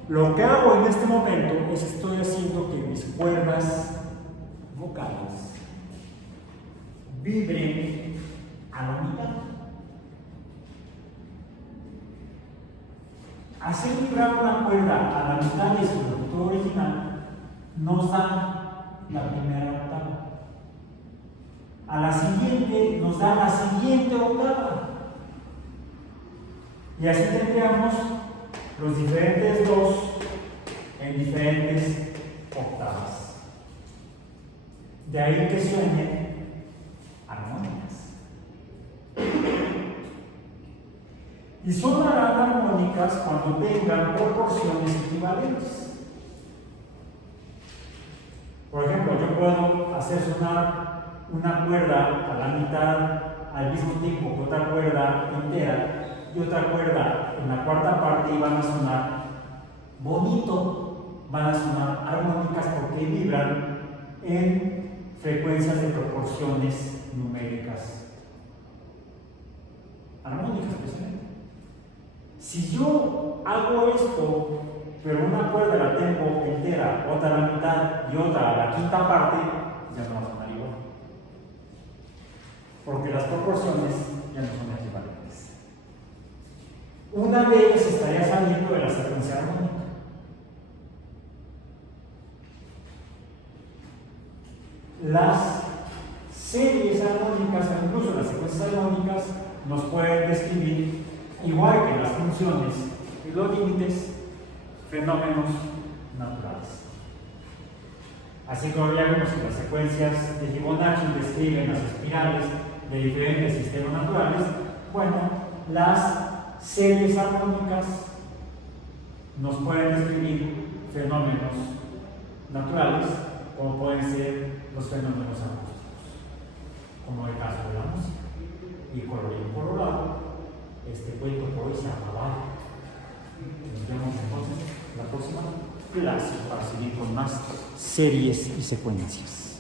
Lo que hago en este momento es estoy haciendo que mis cuerdas vocales vibren a la mitad. Hacer vibrar una cuerda a la mitad de su longitud original nos da la primera octava. A la siguiente nos da la siguiente octava. Y así tendríamos los diferentes dos en diferentes octavas. De ahí que suenen armónicas. Y sonarán armónicas cuando tengan proporciones equivalentes. Por ejemplo, yo puedo hacer sonar una cuerda a la mitad al mismo tiempo que otra cuerda entera y otra cuerda en la cuarta parte y van a sonar bonito, van a sonar armónicas porque vibran en frecuencias de proporciones numéricas armónicas, precisamente. Si yo hago esto, pero una cuerda la tengo entera, otra a la mitad y otra a la quinta parte, ya no va a sonar igual. Porque las proporciones ya no son equivalentes. Una de ellas estaría saliendo de la secuencia armónica. Las series armónicas, incluso las secuencias armónicas, nos pueden describir, igual que las funciones y los límites, fenómenos naturales. Así como ya vemos que las secuencias de Fibonacci describen las espirales de diferentes sistemas naturales, bueno, las series armónicas nos pueden describir fenómenos naturales, como pueden ser los fenómenos acústicos, como el caso de la música. Y colorín colorado, este cuento por hoy se ha acabado. Nos vemos entonces la próxima clase para seguir con más series y secuencias.